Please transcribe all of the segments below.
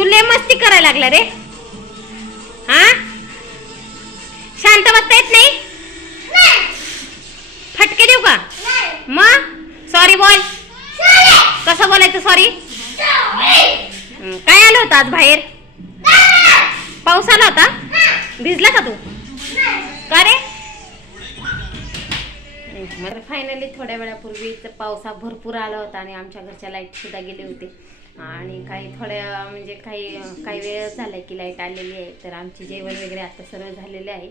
तू लय मस्ती करायला लागला रे. हा शांत बसता येत नाही. फटके देऊ का मग? सॉरी बोल. कसं बोलायचं सॉरी? काय आलं होतं आज बाहेर? पाऊस आला होता? भिजला का तू? का रे? फायनली थोड्या वेळापूर्वी पावसा भरपूर आला होता आणि आमच्या घरच्या लाईट सुद्धा गेली होती आणि काही थोड्या म्हणजे काही वेळ झालाय की लाईट आलेली आहे. तर आमचे जेवण वगैरे आता सर्व झालेले आहे.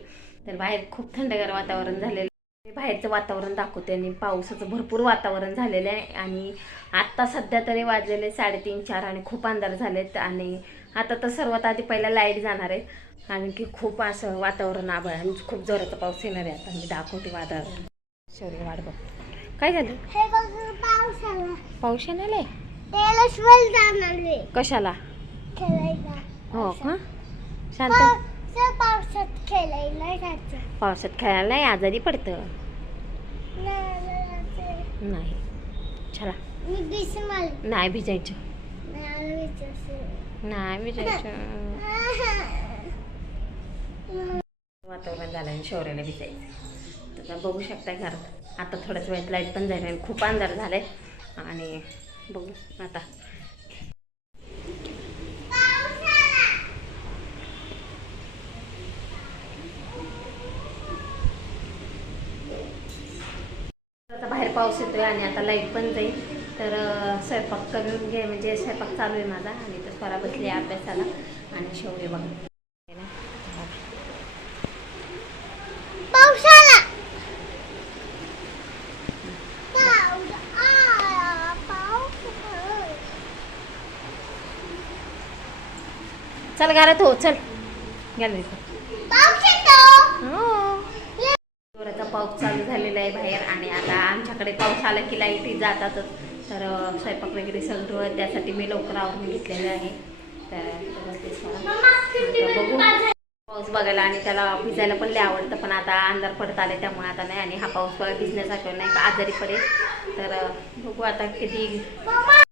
तर बाहेर खूप थंडगार वातावरण झालेलं आहे. बाहेरचं वातावरण दाखवते आणि पावसाचं भरपूर वातावरण झालेलं आहे आणि आत्ता सध्या तरी वाजलेले 3:30-4 आणि खूप अंधार झालेत आणि आता तर सर्वात आधी पहिला लाईट जाणार आहे आणि की खूप असं वातावरण आभाळ आणि खूप जोराचा पाऊस येणार आहे. आता मी दाखवते वातावरण. शौर्य वाट बघ. काय झालं? पाऊस येणार आहे. कशाला? हो का? शांत. पावसात खेळायला नाही, आजारी पडतं. नाही चला नाही भिजायचं. नाही भिजायचं. वातावरण झालं आणि शौर्याला भिजायचं. तर बघू शकता घरात आता थोड्याच वेळात लाईट पण जाईल आणि खूप अंधार झालाय आणि बघू आता. बाहेर पाऊस येतोय आणि आता लाईट पण जाईल. तर स्वयंपाक करून घे म्हणजे स्वयंपाक चालू आहे माझा आणि तर स्वरा बसली आहे अभ्यासाला आणि शौर्य बघा. चल घरात हो चल गॅलरीत. जोराचा पाऊस चालू झालेला आहे बाहेर आणि आता आमच्याकडे पाऊस आला की लाईट जातातच. तर स्वयंपाक वगैरे सगळं त्यासाठी मी लवकर आवरून घेतलेलं आहे. तर बघू पाऊस बघायला आणि त्याला भिजायला पण लय आवडतं पण आता अंधार पडत आले त्यामुळे आता नाही आणि हा पाऊस भिजण्यासाठी नाही का आजारी पडेल. तर बघू आता किती